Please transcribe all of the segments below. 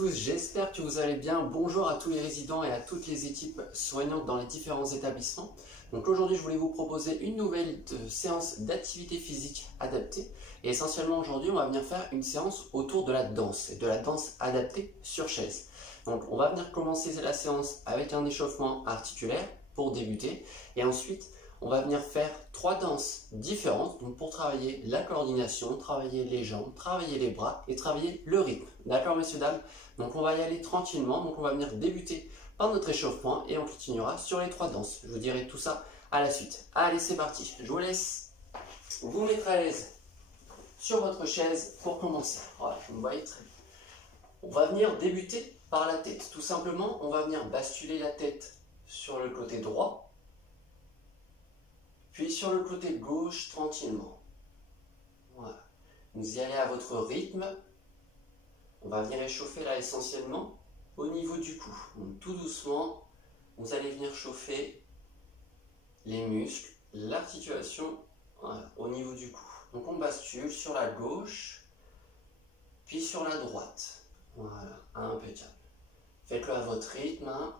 tous, j'espère que vous allez bien. Bonjour à tous les résidents et à toutes les équipes soignantes dans les différents établissements. Donc aujourd'hui, je voulais vous proposer une nouvelle séance d'activité physique adaptée. Et essentiellement aujourd'hui, on va venir faire une séance autour de la danse, et de la danse adaptée sur chaise. Donc on va venir commencer la séance avec un échauffement articulaire pour débuter. Et ensuite, on va venir faire 3 danses différentes donc pour travailler la coordination, travailler les jambes, travailler les bras et travailler le rythme. D'accord messieurs, dames? Donc on va y aller tranquillement, donc on va venir débuter par notre échauffement et on continuera sur les 3 danses. Je vous dirai tout ça à la suite. Allez, c'est parti, je vous laisse vous mettre à l'aise sur votre chaise pour commencer. Voilà, vous me voyez très bien. On va venir débuter par la tête. Tout simplement, on va venir basculer la tête sur le côté droit. Puis sur le côté gauche, tranquillement. Voilà. Vous y allez à votre rythme. On va venir échauffer là essentiellement au niveau du cou. Donc tout doucement, vous allez venir chauffer les muscles, l'articulation voilà, au niveau du cou. Donc on bascule sur la gauche, puis sur la droite. Voilà, impeccable. Faites-le à votre rythme, hein,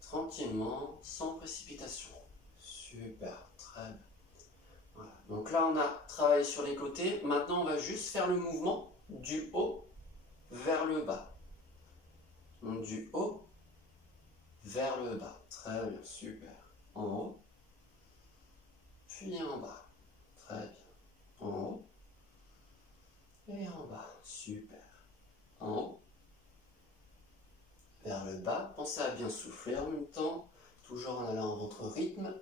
tranquillement, sans précipitation. Super, très bien. Voilà. Donc là, on a travaillé sur les côtés. Maintenant, on va juste faire le mouvement du haut vers le bas. Donc du haut vers le bas. Très bien, super. En haut, puis en bas. Très bien. En haut et en bas. Super. En haut, vers le bas. Pensez à bien souffler en même temps, toujours en allant à votre rythme.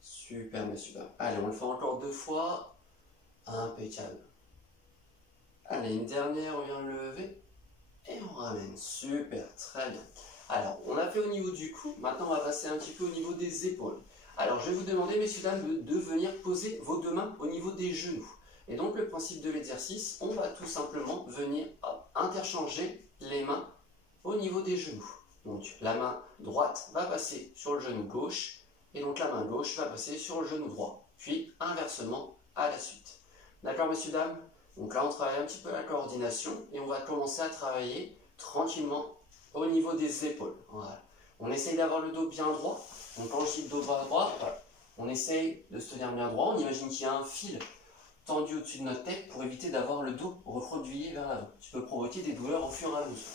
Super, monsieur. Allez, on le fait encore 2 fois. Impeccable. Allez, une dernière, on vient le lever. Et on ramène. Super, très bien. Alors, on a fait au niveau du cou. Maintenant, on va passer un petit peu au niveau des épaules. Alors, je vais vous demander, messieurs, dames, de venir poser vos 2 mains au niveau des genoux. Et donc, le principe de l'exercice, on va tout simplement venir interchanger les mains au niveau des genoux. Donc, la main droite va passer sur le genou gauche. Et donc la main gauche va passer sur le genou droit, puis inversement à la suite. D'accord messieurs, dames? Donc là on travaille un petit peu la coordination et on va commencer à travailler tranquillement au niveau des épaules. Voilà. On essaye d'avoir le dos bien droit. Donc quand je dis le dos droit, voilà. On essaye de se tenir bien droit. On imagine qu'il y a un fil tendu au-dessus de notre tête pour éviter d'avoir le dos recroquevillé vers l'avant. Tu peux provoquer des douleurs au fur et à mesure.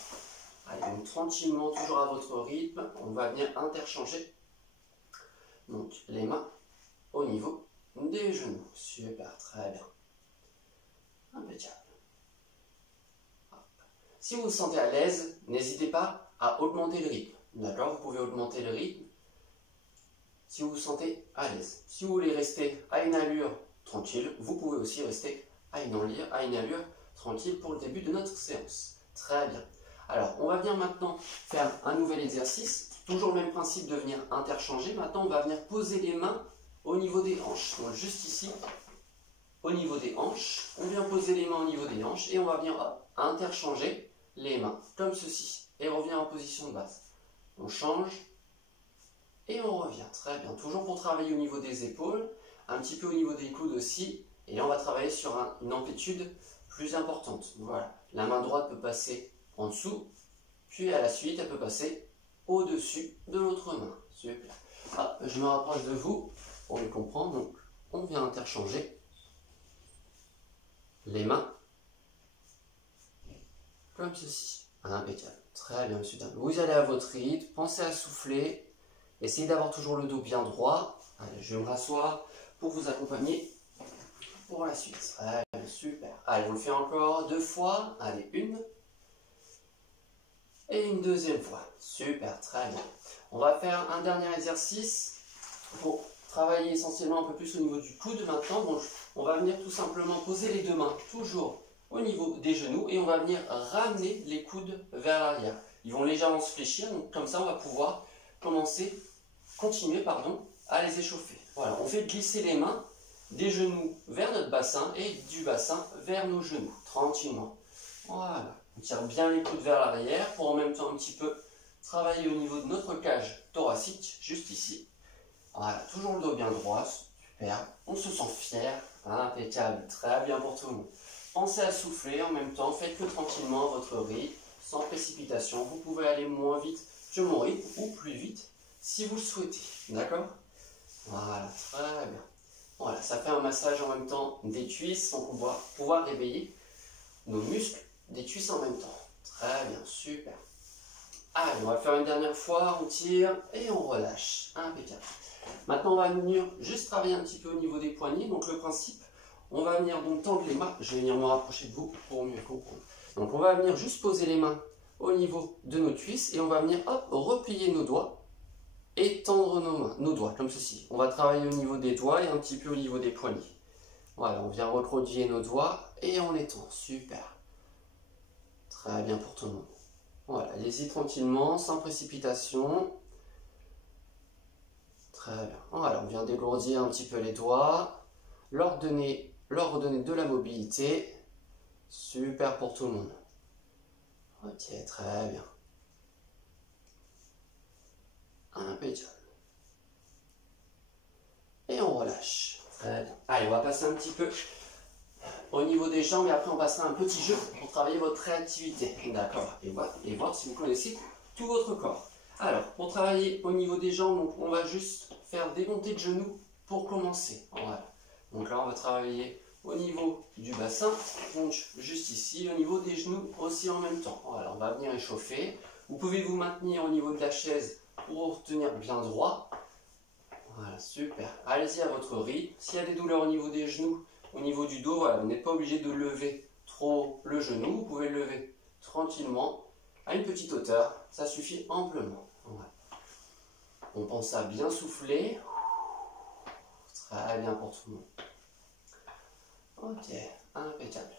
Allez, donc tranquillement, toujours à votre rythme, on va venir interchanger. Donc les mains au niveau des genoux. Super, très bien. Impeccable. Si vous vous sentez à l'aise, n'hésitez pas à augmenter le rythme. D'accord? Vous pouvez augmenter le rythme si vous vous sentez à l'aise. Si vous voulez rester à une allure tranquille, vous pouvez aussi rester à une allure tranquille pour le début de notre séance. Très bien. Alors, on va venir maintenant faire un nouvel exercice. Toujours le même principe de venir interchanger. Maintenant, on va venir poser les mains au niveau des hanches. Donc, juste ici, au niveau des hanches. On vient poser les mains au niveau des hanches et on va venir interchanger les mains, comme ceci. Et on revient en position de base. On change et on revient. Très bien. Toujours pour travailler au niveau des épaules, un petit peu au niveau des coudes aussi. Et là, on va travailler sur une amplitude plus importante. Voilà. La main droite peut passer en dessous, puis à la suite, elle peut passer au-dessus de l'autre main. Super. Ah, je me rapproche de vous pour le comprendre. Donc, on vient interchanger les mains comme ceci. Impeccable. Très bien, monsieur, dame. Vous allez à votre rythme. Pensez à souffler. Essayez d'avoir toujours le dos bien droit. Allez, je me rassois pour vous accompagner pour la suite. Très bien, super. Allez, on le fait encore 2 fois. Allez, une. Et une deuxième fois. Super, très bien. On va faire un dernier exercice pour travailler essentiellement un peu plus au niveau du coude maintenant. Donc, on va venir tout simplement poser les 2 mains toujours au niveau des genoux et on va venir ramener les coudes vers l'arrière. Ils vont légèrement se fléchir, donc comme ça on va pouvoir continuer à les échauffer. Voilà, on fait glisser les mains des genoux vers notre bassin et du bassin vers nos genoux, tranquillement. Voilà. On tire bien les coudes vers l'arrière pour en même temps un petit peu travailler au niveau de notre cage thoracique, juste ici. Voilà, toujours le dos bien droit, super. On se sent fier, impeccable, très bien pour tout le monde. Pensez à souffler en même temps, faites-le tranquillement à votre rythme, sans précipitation. Vous pouvez aller moins vite que mon rythme ou plus vite si vous le souhaitez. D'accord? Voilà, très bien. Voilà, ça fait un massage en même temps des cuisses. On va pouvoir réveiller nos muscles des cuisses en même temps. Très bien, super. Allez, on va faire une dernière fois. On tire et on relâche. Impeccable. Maintenant, on va venir juste travailler un petit peu au niveau des poignets. Donc, le principe, on va venir donc tendre les mains. Je vais venir me rapprocher de vous pour mieux comprendre. Donc, on va venir juste poser les mains au niveau de nos cuisses et on va venir, hop, replier nos doigts et tendre nos doigts, comme ceci. On va travailler au niveau des doigts et un petit peu au niveau des poignets. Voilà, on vient recroqueviller nos doigts et on les tend. Super. Très bien pour tout le monde. Voilà, allez-y tranquillement, sans précipitation. Très bien. Voilà, on vient dégourdir un petit peu les doigts, leur redonner de la mobilité. Super pour tout le monde. Ok, très bien. Impeccable. Et on relâche. Très bien. Allez, on va passer un petit peu au niveau des jambes et après on passera un petit jeu pour travailler votre réactivité. D'accord. Et voir si vous connaissez tout votre corps. Alors, pour travailler au niveau des jambes, donc, on va juste faire des montées de genoux pour commencer. Voilà. Donc là, on va travailler au niveau du bassin, donc juste ici, au niveau des genoux aussi en même temps. Voilà, on va venir échauffer. Vous pouvez vous maintenir au niveau de la chaise pour tenir bien droit. Voilà, super. Allez-y à votre rythme. S'il y a des douleurs au niveau des genoux, au niveau du dos, voilà, vous n'êtes pas obligé de lever trop le genou. Vous pouvez le lever tranquillement à une petite hauteur. Ça suffit amplement. Voilà. On pense à bien souffler. Très bien pour tout le monde. Ok, impeccable.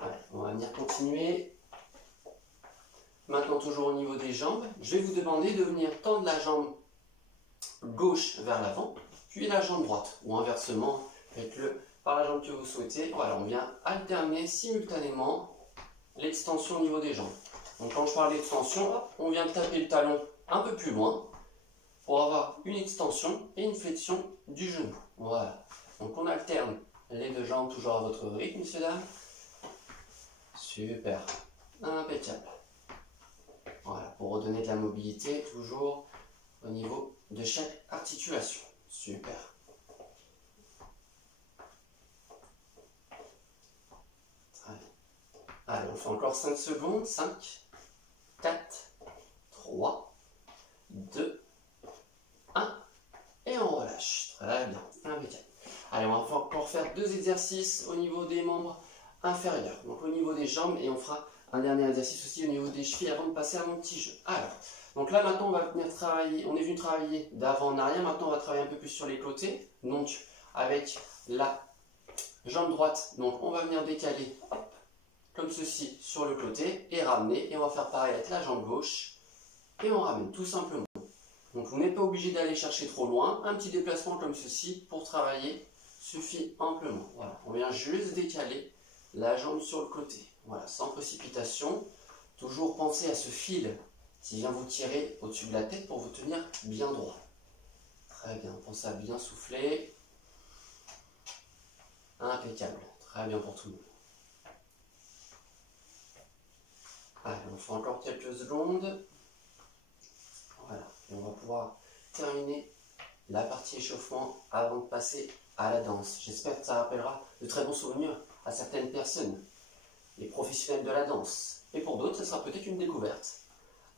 Allez, on va venir continuer. Maintenant, toujours au niveau des jambes, je vais vous demander de venir tendre la jambe gauche vers l'avant, puis la jambe droite, ou inversement, faites-le par la jambe que vous souhaitez. Voilà, on vient alterner simultanément l'extension au niveau des jambes. Donc quand je parle d'extension, on vient taper le talon un peu plus loin pour avoir une extension et une flexion du genou. Voilà, donc on alterne les deux jambes toujours à votre rythme, messieurs, dames. Super, impeccable. Voilà, pour redonner de la mobilité, toujours au niveau de chaque articulation. Super. Très bien. Allez, on fait encore 5 secondes. 5, 4, 3, 2, 1. Et on relâche. Très bien. Impeccable. Allez, on va encore faire 2 exercices au niveau des membres inférieurs. Donc au niveau des jambes et on fera un dernier exercice aussi au niveau des chevilles avant de passer à mon petit jeu. Alors, donc là maintenant on va venir travailler, on est venu travailler d'avant en arrière, maintenant on va travailler un peu plus sur les côtés, donc avec la jambe droite, donc on va venir décaler, hop, comme ceci sur le côté et ramener, et on va faire pareil avec la jambe gauche, et on ramène tout simplement. Donc vous n'êtes pas obligé d'aller chercher trop loin, un petit déplacement comme ceci pour travailler suffit amplement. Voilà, on vient juste décaler la jambe sur le côté. Voilà, sans précipitation. Toujours penser à ce fil qui vient vous tirer au-dessus de la tête pour vous tenir bien droit. Très bien, pensez à bien souffler. Impeccable, très bien pour tout le monde. Allez, on fait encore quelques secondes. Voilà, et on va pouvoir terminer la partie échauffement avant de passer à la danse. J'espère que ça rappellera de très bons souvenirs à certaines personnes, les professionnels de la danse. Et pour d'autres, ce sera peut-être une découverte.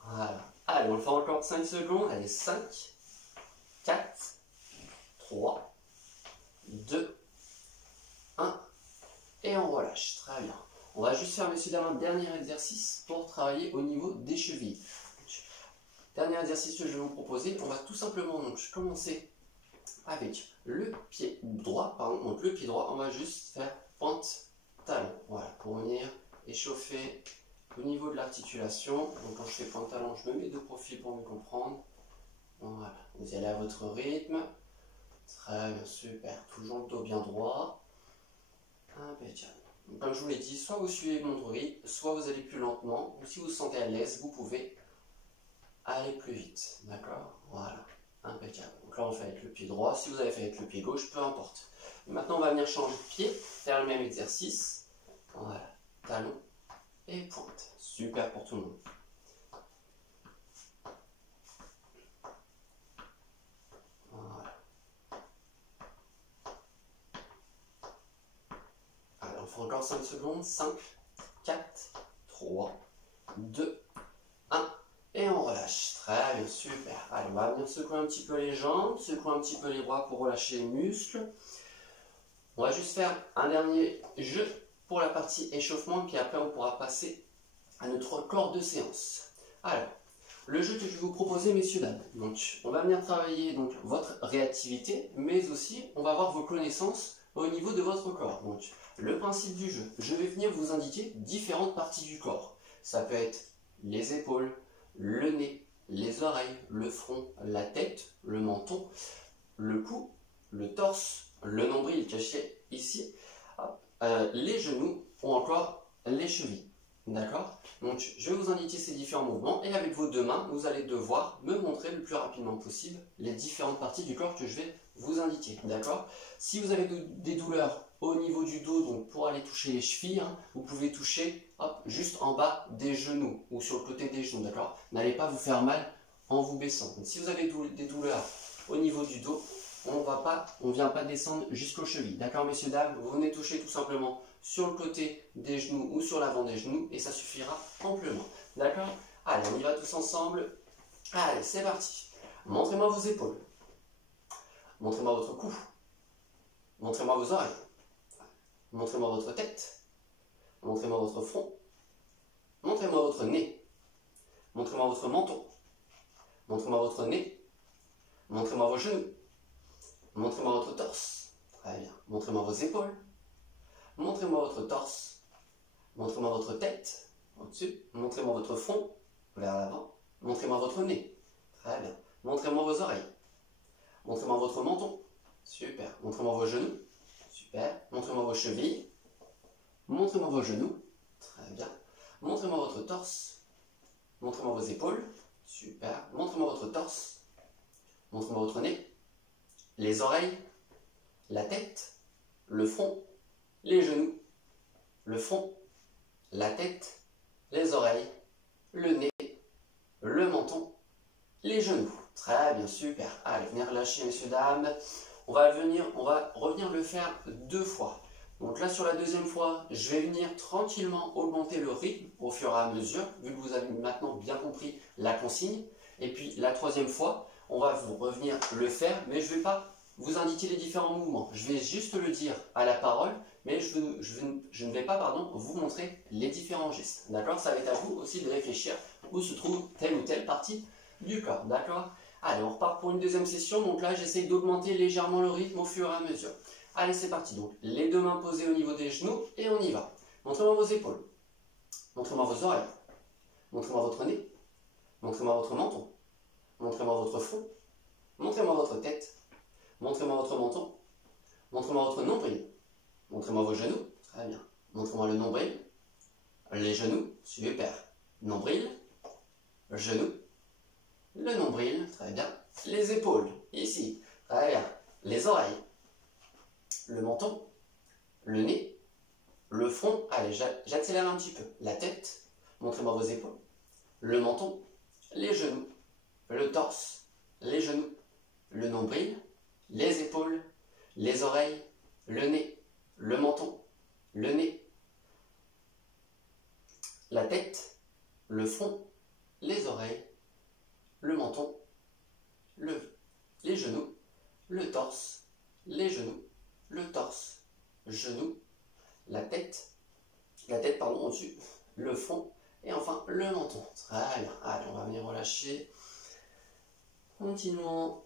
Voilà. Allez, on le fait encore 5 secondes. Allez, 5, 4, 3, 2, 1. Et on relâche. Très bien. On va juste faire, messieurs, dames, un dernier exercice pour travailler au niveau des chevilles. Dernier exercice que je vais vous proposer. On va tout simplement donc commencer avec le pied droit. Donc le pied droit, on va juste faire pointe talon. Voilà, pour venir échauffer au niveau de l'articulation. Donc quand je fais pointe talon, je me mets de profil pour me comprendre. Voilà, vous y allez à votre rythme. Très bien, super. Toujours le dos bien droit. Impeccable. Donc, comme je vous l'ai dit, soit vous suivez mon rythme, soit vous allez plus lentement. Ou si vous vous sentez à l'aise, vous pouvez aller plus vite. D'accord? Voilà. Impeccable. Donc là, on fait avec le pied droit. Si vous avez fait avec le pied gauche, peu importe. Maintenant, on va venir changer de pied, faire le même exercice. Voilà, talon et pointe. Super pour tout le monde. Voilà. Allez, on fait encore 5 secondes. 5, 4, 3, 2, 1. Et on relâche. Très bien, super. Allez, on va venir secouer un petit peu les jambes, secouer un petit peu les bras pour relâcher les muscles. On va juste faire un dernier jeu pour la partie échauffement, puis après on pourra passer à notre corps de séance. Alors, le jeu que je vais vous proposer, messieurs, dames. Donc, on va venir travailler donc, votre réactivité, mais aussi on va voir vos connaissances au niveau de votre corps. Donc, le principe du jeu, je vais venir vous indiquer différentes parties du corps. Ça peut être les épaules, le nez, les oreilles, le front, la tête, le menton, le cou, le torse, le nombril caché ici, les genoux ou encore les chevilles. D'accord? Donc je vais vous indiquer ces différents mouvements et avec vos deux mains, vous allez devoir me montrer le plus rapidement possible les différentes parties du corps que je vais vous indiquer. D'accord? Si vous avez des douleurs au niveau du dos, donc pour aller toucher les chevilles, vous pouvez toucher juste en bas des genoux ou sur le côté des genoux. D'accord? N'allez pas vous faire mal en vous baissant. Donc, si vous avez des douleurs au niveau du dos, on ne vient pas descendre jusqu'aux chevilles. D'accord, messieurs, dames? Vous venez toucher tout simplement sur le côté des genoux ou sur l'avant des genoux et ça suffira amplement. D'accord? Allez, on y va tous ensemble. Allez, c'est parti. Montrez-moi vos épaules. Montrez-moi votre cou. Montrez-moi vos oreilles. Montrez-moi votre tête. Montrez-moi votre front. Montrez-moi votre nez. Montrez-moi votre menton. Montrez-moi votre nez. Montrez-moi vos genoux. Montrez-moi votre torse. Très bien. Montrez-moi vos épaules. Montrez-moi votre torse. Montrez-moi votre tête. Au-dessus. Montrez-moi votre front. Vers l'avant. Montrez-moi votre nez. Très bien. Montrez-moi vos oreilles. Montrez-moi votre menton. Super. Montrez-moi vos genoux. Super. Montrez-moi vos chevilles. Montrez-moi vos genoux. Très bien. Montrez-moi votre torse. Montrez-moi vos épaules. Super. Montrez-moi votre torse. Montrez-moi votre nez. Les oreilles. La tête. Le front. Les genoux. Le front. La tête. Les oreilles. Le nez. Le menton. Les genoux. Très bien, super. Allez, venez relâcher, messieurs, dames. On va revenir le faire 2 fois. Donc là, sur la deuxième fois, je vais venir tranquillement augmenter le rythme au fur et à mesure, vu que vous avez maintenant bien compris la consigne. Et puis la troisième fois, on va revenir le faire, mais je ne vais pas vous indiquer les différents mouvements. Je vais juste le dire à la parole, mais je ne vais pas vous montrer les différents gestes. D'accord? Ça va être à vous aussi de réfléchir où se trouve telle ou telle partie du corps. D'accord? Allez, on repart pour une deuxième session. Donc là, j'essaie d'augmenter légèrement le rythme au fur et à mesure. Allez, c'est parti. Donc, les deux mains posées au niveau des genoux et on y va. Montrez-moi vos épaules. Montrez-moi vos oreilles. Montrez-moi votre nez. Montrez-moi votre menton. Montrez-moi votre front. Montrez-moi votre tête. Montrez-moi votre menton. Montrez-moi votre nombril. Montrez-moi vos genoux. Très bien. Montrez-moi le nombril. Les genoux. Super. Nombril. Genoux. Le nombril. Très bien. Les épaules. Ici. Très bien. Les oreilles. Le menton. Le nez. Le front. Allez, j'accélère un petit peu. La tête. Montrez-moi vos épaules. Le menton. Les genoux. Le torse. Les genoux. Le nombril. Les épaules. Les oreilles. Le nez. Le menton. Le nez. La tête. Le front. Les oreilles. Le menton. Les genoux. Le torse. Les genoux. Le torse. Genoux. La tête pardon, au-dessus. Le fond. Et enfin, le menton. Très bien. Allez, on va venir relâcher. Continuons.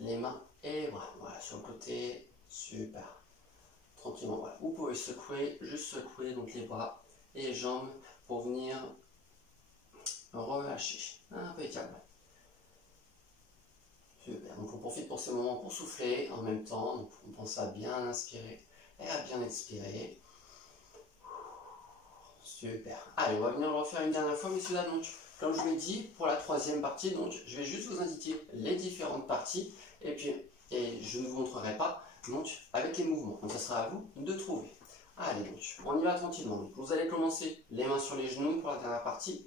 Les mains et les bras. Voilà, sur le côté. Super. Tranquillement, voilà. Vous pouvez secouer, juste secouer donc les bras et les jambes pour venir relâcher. Impeccable. Super. Donc on profite pour ce moment pour souffler en même temps. Donc on pense à bien inspirer et à bien expirer. Super. Allez, on va venir le refaire une dernière fois, messieurs, dames. Donc, comme je vous l'ai dit, pour la troisième partie, donc, je vais juste vous indiquer les différentes parties et je ne vous montrerai pas donc, avec les mouvements. Donc, ça sera à vous de trouver. Allez, donc, on y va tranquillement. Donc, vous allez commencer les mains sur les genoux pour la dernière partie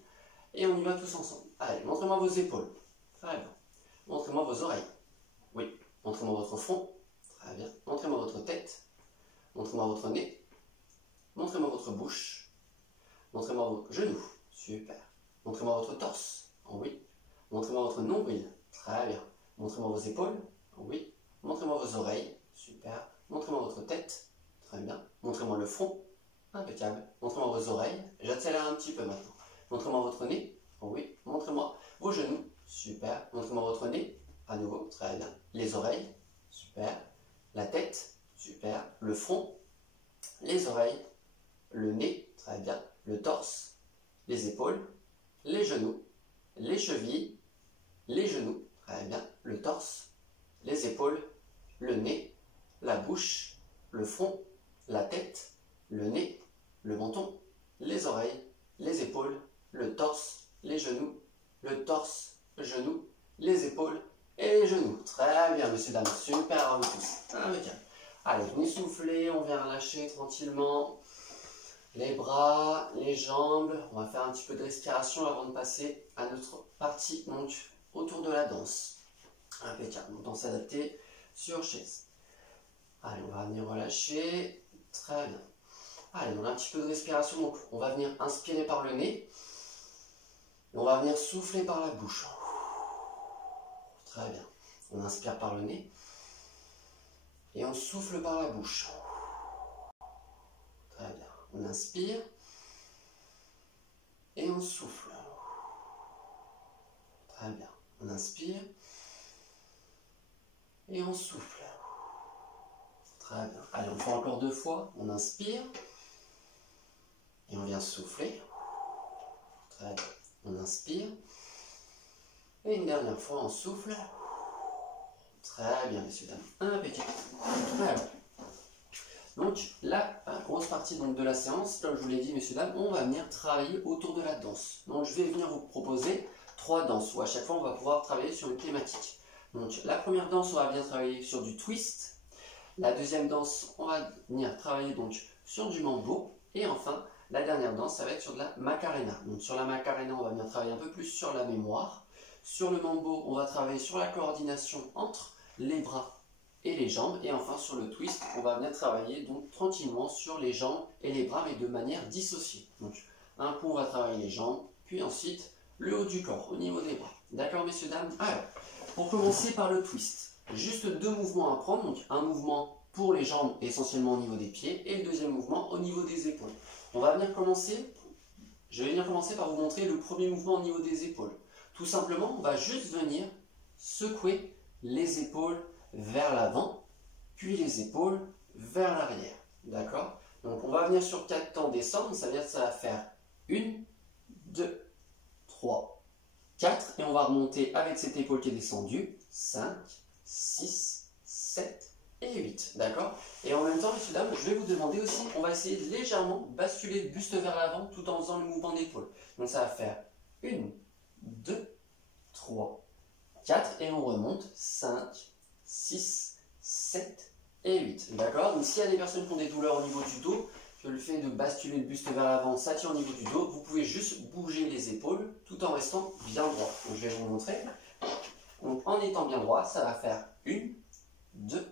et on y va tous ensemble. Allez, montrez-moi vos épaules. Très bien. Montrez-moi vos oreilles. Oui. Montrez-moi votre front. Très bien. Montrez-moi votre tête. Montrez-moi votre nez. Montrez-moi votre bouche. Montrez-moi vos genoux. Super. Montrez-moi votre torse. Oui. Montrez-moi votre nombril. Très bien. Montrez-moi vos épaules. Oui. Montrez-moi vos oreilles. Super. Montrez-moi votre tête. Très bien. Montrez-moi le front. Impeccable. Montrez-moi vos oreilles. J'accélère un petit peu maintenant. Montrez-moi votre nez. Oui. Montrez-moi vos genoux. Super. Montrez-moi votre nez. À nouveau. Très bien. Les oreilles. Super. La tête. Super. Le front. Les oreilles. Le nez. Très bien. Le torse. Les épaules. Les genoux. Les chevilles. Les genoux. Très bien. Le torse. Les épaules. Le nez. La bouche. Le front. La tête. Le nez. Le menton. Les oreilles. Les épaules. Le torse. Les genoux. Le torse. Genoux. Les épaules. Et les genoux. Très bien, messieurs, dames. Super à vous tous. Impeccable. Allez, venez souffler. On vient relâcher tranquillement les bras, les jambes. On va faire un petit peu de respiration avant de passer à notre partie donc autour de la danse. Impeccable. Donc, danse adaptée sur chaise. Allez, on va venir relâcher. Très bien. Allez, on a un petit peu de respiration. Donc, on va venir inspirer par le nez. Et on va venir souffler par la bouche. Très bien. On inspire par le nez. Et on souffle par la bouche. Très bien. On inspire. Et on souffle. Très bien. On inspire. Et on souffle. Très bien. Allez, on fait encore 2 fois. On inspire. Et on vient souffler. Très bien. On inspire. Et une dernière fois, on souffle. Très bien, messieurs, dames. Impeccable. Alors, donc, la grosse partie donc, de la séance, comme je vous l'ai dit, messieurs, dames, on va venir travailler autour de la danse. Donc, je vais venir vous proposer 3 danses où à chaque fois, on va pouvoir travailler sur une thématique. Donc, la première danse, on va bien travailler sur du twist. La deuxième danse, on va venir travailler donc sur du mambo. Et enfin, la dernière danse, ça va être sur de la macarena. Donc, sur la macarena, on va venir travailler un peu plus sur la mémoire. Sur le mambo, on va travailler sur la coordination entre les bras et les jambes. Et enfin, sur le twist, on va venir travailler donc tranquillement sur les jambes et les bras, mais de manière dissociée. Donc, un coup, on va travailler les jambes, puis ensuite le haut du corps, au niveau des bras. D'accord, messieurs, dames? Alors, pour commencer par le twist, juste 2 mouvements à prendre. Donc, un mouvement pour les jambes, essentiellement au niveau des pieds, et le deuxième mouvement au niveau des épaules. On va venir commencer, je vais venir commencer par vous montrer le premier mouvement au niveau des épaules. Tout simplement, on va juste venir secouer les épaules vers l'avant, puis les épaules vers l'arrière. D'accord? Donc, on va venir sur 4 temps descendre, ça veut dire que ça va faire 1, 2, 3, 4, et on va remonter avec cette épaule qui est descendue, 5, 6, 7 et 8. D'accord? Et en même temps, messieurs, dames, je vais vous demander aussi, on va essayer de légèrement basculer le buste vers l'avant tout en faisant le mouvement d'épaule. Donc, ça va faire 1, 2, 3, 4 et on remonte 5, 6, 7 et 8. D'accord? Donc s'il y a des personnes qui ont des douleurs au niveau du dos, que le fait de basculer le buste vers l'avant, ça tient au niveau du dos, vous pouvez juste bouger les épaules tout en restant bien droit. Donc je vais vous montrer. Donc en étant bien droit, ça va faire 1, 2,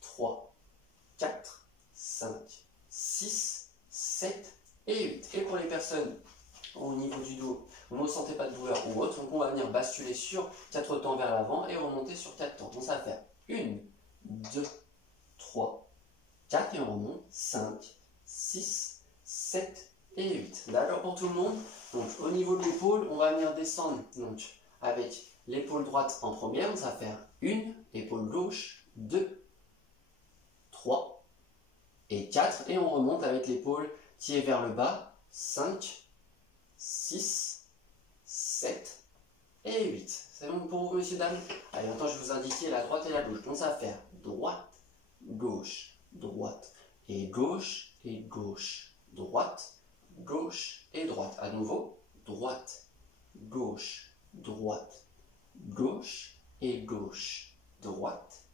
3, 4, 5, 6, 7 et 8. Et pour les personnes au niveau du dos, vous ne ressentez pas de douleur ou autre, donc on va venir basculer sur 4 temps vers l'avant et remonter sur 4 temps. Donc ça va faire 1, 2, 3, 4 et on remonte 5, 6, 7 et 8. D'accord pour tout le monde? Donc au niveau de l'épaule, on va venir descendre donc, avec l'épaule droite en première, donc ça va faire 1, épaule gauche, 2, 3 et 4 et on remonte avec l'épaule qui est vers le bas, 5, 6, 7 et 8. C'est bon pour vous, messieurs, dames? Allez, maintenant je vais vous indiquer la droite et la gauche. Donc ça va faire droite, gauche, droite et gauche, droite, gauche et droite. À nouveau, droite, gauche, droite, gauche et gauche, droite,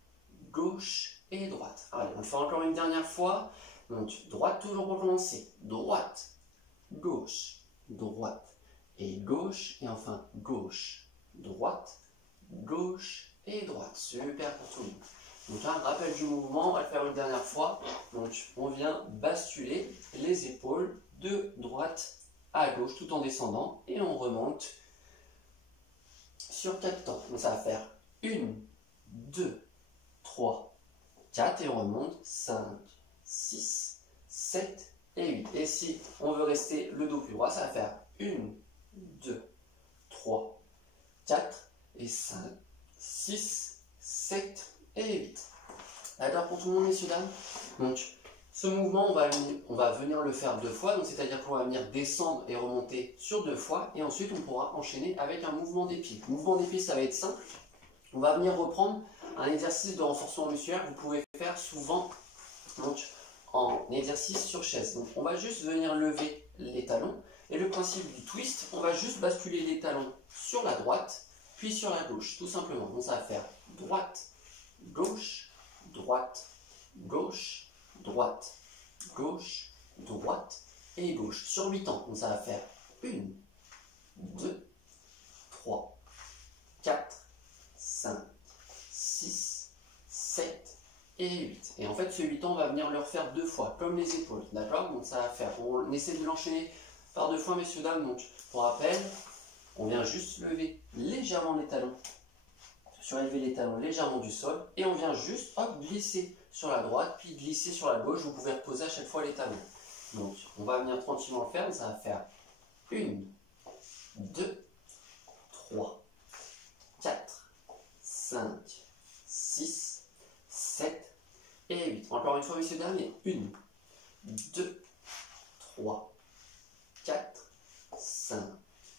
gauche et droite. Allez, on le fait encore une dernière fois. Donc, droite toujours pour commencer. Droite, gauche, droite et gauche. Et enfin, gauche, droite, gauche et droite. Super pour tout le monde. Donc là, rappel du mouvement, on va le faire une dernière fois. Donc, on vient basculer les épaules de droite à gauche tout en descendant. Et on remonte sur 4 temps. Donc, ça va faire 1, 2, 3, 4 et on remonte 5, 6, 7 et 8. Et si on veut rester le dos plus droit, ça va faire 1, 2, 3, 4 et 5, 6, 7 et 8. D'accord pour tout le monde, messieurs, dames? Donc, ce mouvement, on va venir le faire 2 fois. Donc, c'est-à-dire qu'on va venir descendre et remonter sur 2 fois. Et ensuite, on pourra enchaîner avec un mouvement des pieds. Le mouvement des pieds, ça va être simple. On va venir reprendre un exercice de renforcement musculaire que vous pouvez faire souvent donc, en exercice sur chaise. Donc, on va juste venir lever les talons. Et le principe du twist, on va juste basculer les talons sur la droite, puis sur la gauche, tout simplement. Donc, ça va faire droite, gauche, droite, gauche, droite, gauche, droite et gauche. Sur 8 temps, donc ça va faire 1, 2, 3, 4, 5, 6, 7 et 8. Et en fait, ce 8 temps, on va venir le refaire 2 fois, comme les épaules. D'accord? Donc ça va faire, on essaie de l'enchaîner par 2 fois, messieurs, dames. Donc, pour rappel, on vient juste lever légèrement les talons, surélever les talons légèrement du sol, et on vient juste, hop, glisser sur la droite, puis glisser sur la gauche. Vous pouvez reposer à chaque fois les talons. Donc, on va venir tranquillement le faire. Ça va faire 1, 2, 3, 4, 5, 6, 7 et 8. Encore une fois, messieurs, dames, et 1, 2, 3, 4, 5,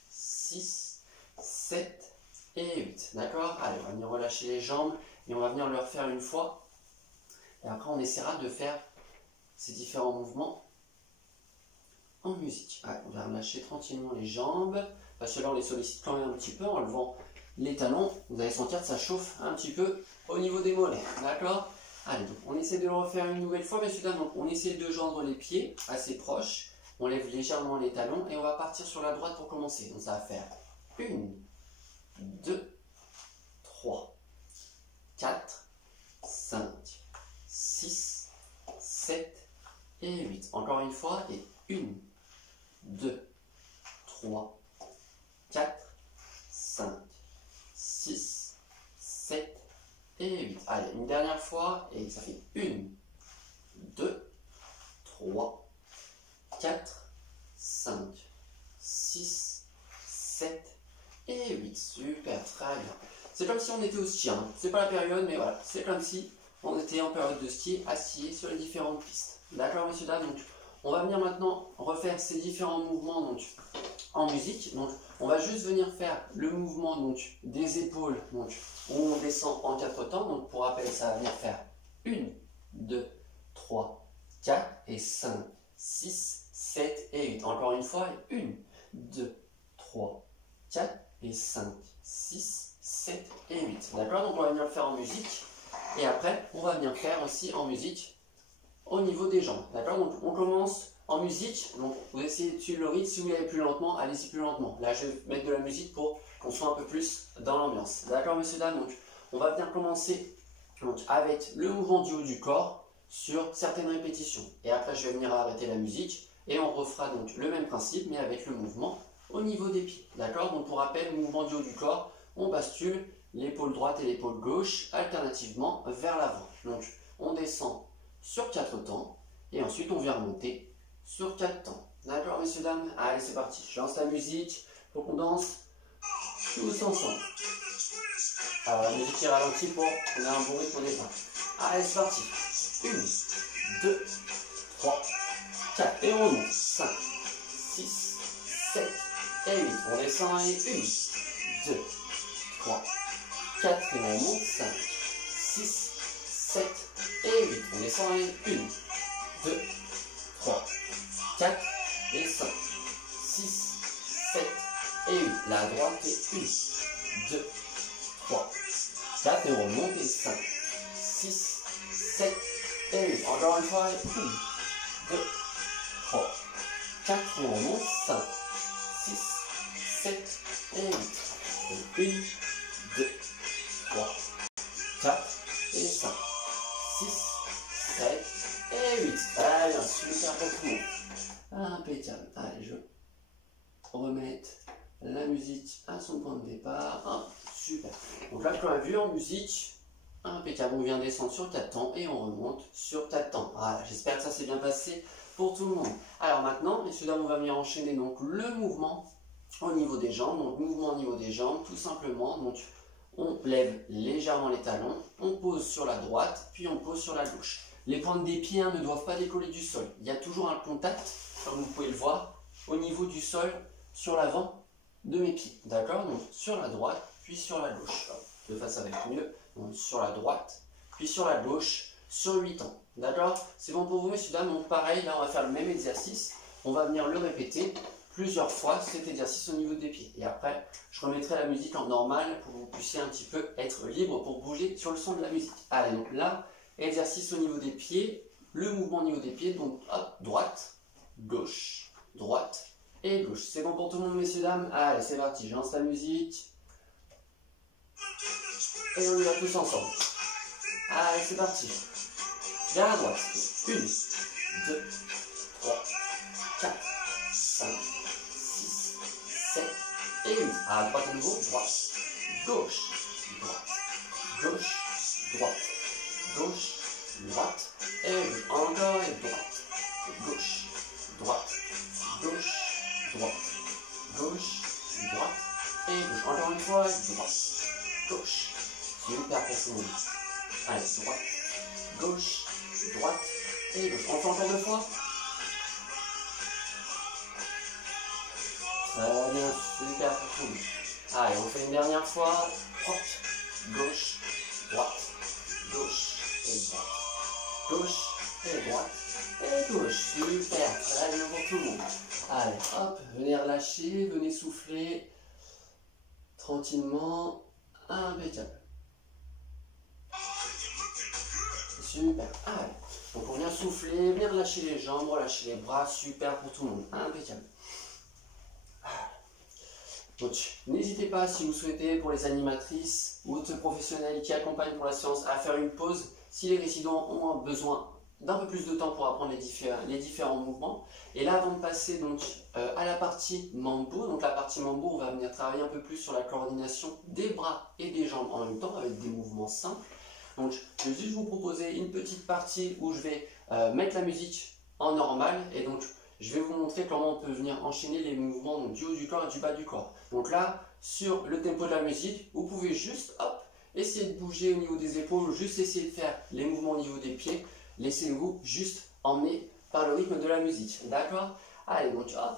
6, 7 et 8. D'accord? Allez, on va venir relâcher les jambes et on va venir le refaire une fois. Et après, on essaiera de faire ces différents mouvements en musique. Allez, on va relâcher tranquillement les jambes. Parce que là, on les sollicite quand même un petit peu en levant les talons. Vous allez sentir que ça chauffe un petit peu au niveau des mollets. D'accord? Allez, donc on essaie de le refaire une nouvelle fois, messieurs, dames. Donc, on essaie de joindre les pieds assez proches. On lève légèrement les talons et on va partir sur la droite pour commencer. Donc, ça va faire 1, 2, 3, 4, 5, 6, 7 et 8. Encore une fois, et 1, 2, 3, 4, 5, 6, 7 et 8. Allez, une dernière fois, et ça fait 1, 2, 3, 4, 5, 6, 7 et 8. Super, très bien. C'est comme si on était au ski, hein. C'est pas la période, mais voilà, c'est comme si on était en période de ski, assis sur les différentes pistes. D'accord, messieurs, dames? Donc, on va venir maintenant refaire ces différents mouvements donc, en musique. Donc, on va juste venir faire le mouvement donc, des épaules donc, où on descend en 4 temps. Donc, pour rappel, ça va venir faire 1, 2, 3, 4 et 5, 6, 7 et 8. Encore une fois, 1, 2, 3, 4 et 5, 6, 7 et 8. D'accord? Donc, on va venir le faire en musique. Et après, on va venir faire aussi en musique au niveau des jambes. D'accord? Donc, on commence en musique. Donc, vous essayez de suivre le rythme. Si vous l'avez plus lentement, allez-y plus lentement. Là, je vais mettre de la musique pour qu'on soit un peu plus dans l'ambiance. D'accord, messieurs, dames? Donc, on va bien commencer donc, avec le mouvement du haut du corps sur certaines répétitions. Et après, je vais venir arrêter la musique et on refera donc le même principe, mais avec le mouvement au niveau des pieds. D'accord? Donc, pour rappel, le mouvement du haut du corps, on bascule l'épaule droite et l'épaule gauche alternativement vers l'avant. Donc, on descend sur 4 temps et ensuite on vient remonter sur 4 temps. D'accord, messieurs, dames? Allez, c'est parti. Je lance la musique pour qu'on danse tous ensemble. Alors, la musique est ralentie pour qu'on ait un bon rythme au départ. Allez, c'est parti. 1, 2, 3, 4. Et on monte. 5, 6, 7 et 8. On descend et 1, 2, 3, 4. Et on monte. 5, 6, 7 et 8. On descend et 1, 2, 3, 4 et 5, et 1, 2, 3, 4 et on remonte et 5, 6, 7 et 8. Encore une fois, 1, 2, 3, 4 et on remonte, 5, 6, 7 et 8. Et 1, 2, 3, 4 et 5, 6, 7 et 8. Allez, super pour tout le monde. Impeccable. Allez, je remettre la musique à son point de départ. Hop, super. Donc là, comme on a vu en musique, impeccable. On vient descendre sur 4 temps et on remonte sur 4 temps. Voilà, j'espère que ça s'est bien passé pour tout le monde. Alors maintenant, messieurs, dames, on va venir enchaîner donc le mouvement au niveau des jambes. Donc, mouvement au niveau des jambes, tout simplement. Donc, on lève légèrement les talons, on pose sur la droite, puis on pose sur la gauche. Les pointes des pieds ne doivent pas décoller du sol. Il y a toujours un contact, comme vous pouvez le voir, au niveau du sol, sur l'avant de mes pieds. D'accord? Donc sur la droite, puis sur la gauche. De face avec mieux. Donc sur la droite, puis sur la gauche, sur 8 ans. D'accord? C'est bon pour vous, messieurs, dames? Donc pareil, là on va faire le même exercice. On va venir le répéter plusieurs fois, cet exercice au niveau des pieds. Et après, je remettrai la musique en normal pour que vous puissiez un petit peu être libre pour bouger sur le son de la musique. Allez, donc là, exercice au niveau des pieds, le mouvement au niveau des pieds, donc hop, droite, gauche, droite et gauche. C'est bon pour tout le monde, messieurs, dames? Allez, c'est parti, je lance la musique. Et on y va tous ensemble. Allez, c'est parti. Vers la droite. 1, 2, 3, 4, 5, 6, 7 et 8. À droite à nouveau, droite, gauche, droite, gauche, droite, gauche, droite et gauche. Encore et droite, gauche, droite, gauche, droite, gauche, droite et gauche. Encore une fois, droite, gauche. Super pour tout le monde. Allez, droite, gauche, droite et gauche. On fait encore 2 fois. Très bien, super pour tout le monde. Allez, on fait une dernière fois. Droite, gauche, droite, gauche et droite, gauche et droite et gauche. Super, très bien pour tout le monde. Allez, hop, venez relâcher, venez souffler tranquillement. Impeccable. Super. Allez, donc on vient souffler, venir relâcher les jambes, relâcher les bras. Super pour tout le monde. Impeccable. Donc, n'hésitez pas, si vous souhaitez, pour les animatrices ou autres professionnels qui accompagnent pour la séance, à faire une pause si les résidents ont besoin d'un peu plus de temps pour apprendre les différents mouvements. Et là, avant de passer donc, à la partie mambo, donc la partie mambo, on va venir travailler un peu plus sur la coordination des bras et des jambes en même temps avec des mouvements simples. Donc, je vais juste vous proposer une petite partie où je vais mettre la musique en normal et donc je vais vous montrer comment on peut venir enchaîner les mouvements donc, du haut du corps et du bas du corps. Donc là, sur le tempo de la musique, vous pouvez juste, hop, essayer de bouger au niveau des épaules, juste essayer de faire les mouvements au niveau des pieds. Laissez-vous juste emmener par le rythme de la musique. D'accord? Allez, donc hop,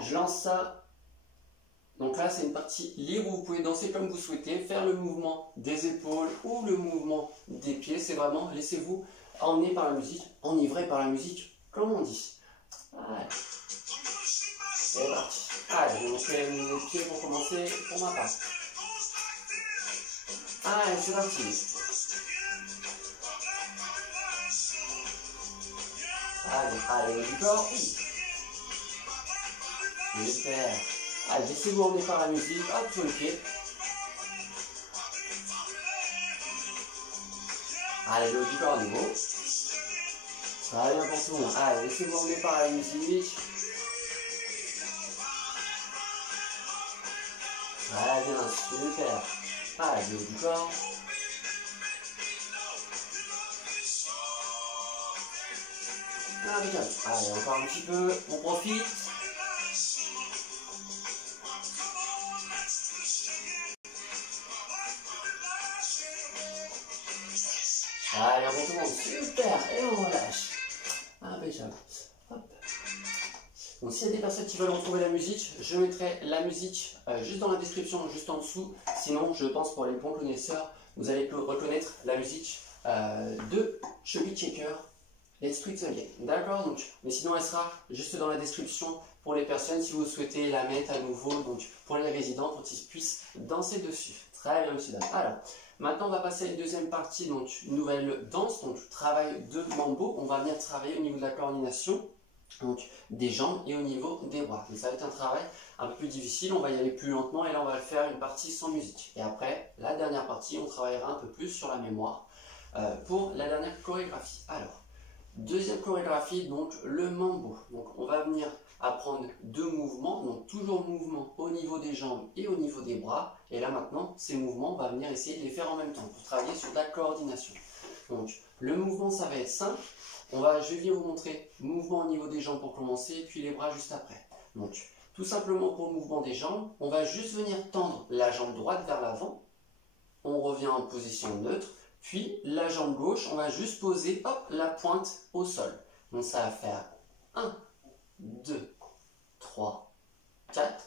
je lance ça. Donc là, c'est une partie libre où vous pouvez danser comme vous souhaitez, faire le mouvement des épaules ou le mouvement des pieds. C'est vraiment, laissez-vous emmener par la musique, enivrer par la musique, comme on dit. Allez. C'est parti. Allez, je vais montrer les pieds pour commencer pour ma part. Allez, c'est parti. Allez, du corps. Super. Allez, laissez-vous emmener par la musique. Hop, sur le pied. Allez, le haut du corps à nouveau. Très bien pour tout le monde. Allez, laissez-vous emmener par la musique. Très bien, super. Allez, le haut du corps. Impeccable. Allez, encore un petit peu, on profite. Allez, on tout le monde, super, et on relâche. Impeccable. Hop. Donc s'il y a des personnes qui veulent retrouver la musique, je mettrai la musique juste dans la description, juste en dessous. Sinon, je pense pour les bons connaisseurs, vous allez reconnaître la musique de Chubby Checker. Let's tweak again. D'accord, donc, mais sinon elle sera juste dans la description pour les personnes si vous souhaitez la mettre à nouveau, donc pour les résidents pour qu'ils puissent danser dessus. Très bien, monsieur, dame. Alors, maintenant on va passer à une deuxième partie, donc une nouvelle danse, donc travail de mambo. On va venir travailler au niveau de la coordination, donc des jambes et au niveau des bras. Donc, ça va être un travail un peu plus difficile, on va y aller plus lentement et là on va le faire une partie sans musique. Et après, la dernière partie, on travaillera un peu plus sur la mémoire pour la dernière chorégraphie. Alors, deuxième chorégraphie, donc le mambo. Donc on va venir apprendre deux mouvements, donc toujours mouvement au niveau des jambes et au niveau des bras. Et là maintenant, ces mouvements, on va venir essayer de les faire en même temps pour travailler sur la coordination. Donc le mouvement, ça va être simple. Je vais venir vous montrer mouvement au niveau des jambes pour commencer, et puis les bras juste après. Donc tout simplement pour le mouvement des jambes, on va juste venir tendre la jambe droite vers l'avant. On revient en position neutre. Puis la jambe gauche, on va juste poser hop, la pointe au sol. Donc ça va faire 1, 2, 3, 4,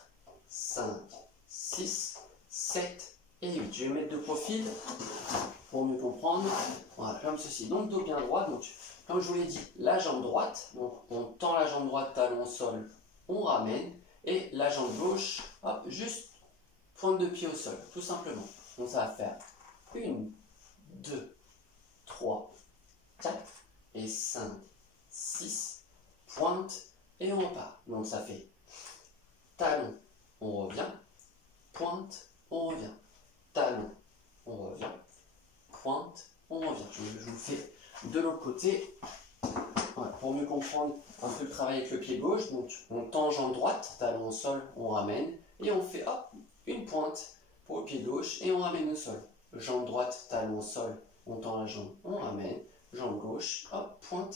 5, 6, 7 et 8. Je vais me mettre de profil pour mieux comprendre. Voilà, comme ceci. Donc dos bien droit. Donc comme je vous l'ai dit, la jambe droite, donc on tend la jambe droite, talon au sol, on ramène. Et la jambe gauche, hop, juste pointe de pied au sol, tout simplement. Donc ça va faire 1, 2, 3, 4 et 5, 6, pointe et on repart. Donc ça fait talon, on revient, pointe, on revient, talon, on revient, pointe, on revient. Je vous le fais de l'autre côté. Voilà, pour mieux comprendre un peu le travail avec le pied gauche, donc on tend jambe droite, talon au sol, on ramène et on fait hop, une pointe pour le pied gauche et on ramène au sol. Jambe droite, talon au sol, on tend la jambe, on ramène, jambe gauche, hop, pointe,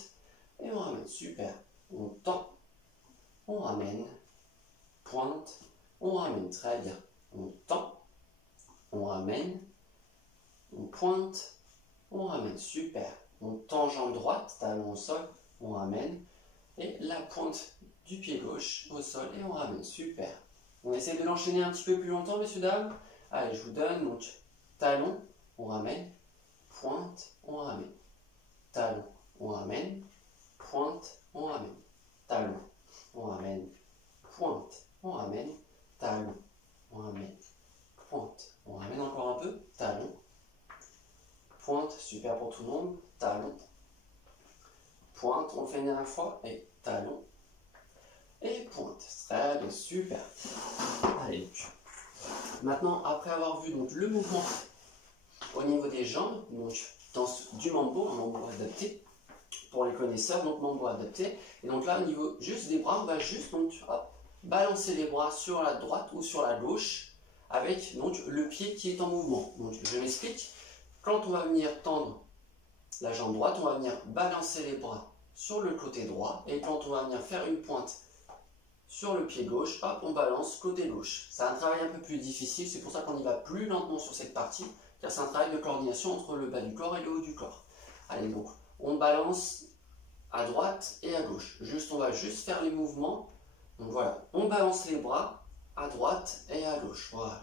et on ramène, super. On tend, on ramène, pointe, on ramène, très bien. On tend, on ramène, on pointe, on ramène, super. On tend jambe droite, talon au sol, on ramène, et la pointe du pied gauche au sol, et on ramène, super. On essaie de l'enchaîner un petit peu plus longtemps, messieurs, dames. Allez, je vous donne, donc, talon, on ramène, pointe, on ramène, talon, on ramène, pointe, on ramène, talon, on ramène, pointe, on ramène, talon, on ramène, pointe, on ramène encore un peu, talon, pointe, super pour tout le monde, talon, pointe, on le fait une dernière fois, et talon, et pointe, très bien, super. Allez, maintenant, après avoir vu donc, le mouvement au niveau des jambes, donc danse du mambo, un mambo adapté pour les connaisseurs, donc mambo adapté. Et donc là, au niveau juste des bras, on va juste donc, hop, balancer les bras sur la droite ou sur la gauche avec donc, le pied qui est en mouvement. Donc je m'explique. Quand on va venir tendre la jambe droite, on va venir balancer les bras sur le côté droit. Et quand on va venir faire une pointe sur le pied gauche, hop, on balance côté gauche. C'est un travail un peu plus difficile, c'est pour ça qu'on y va plus lentement sur cette partie, car c'est un travail de coordination entre le bas du corps et le haut du corps. Allez, donc, on balance à droite et à gauche. On va juste faire les mouvements. Donc voilà, on balance les bras à droite et à gauche. Voilà.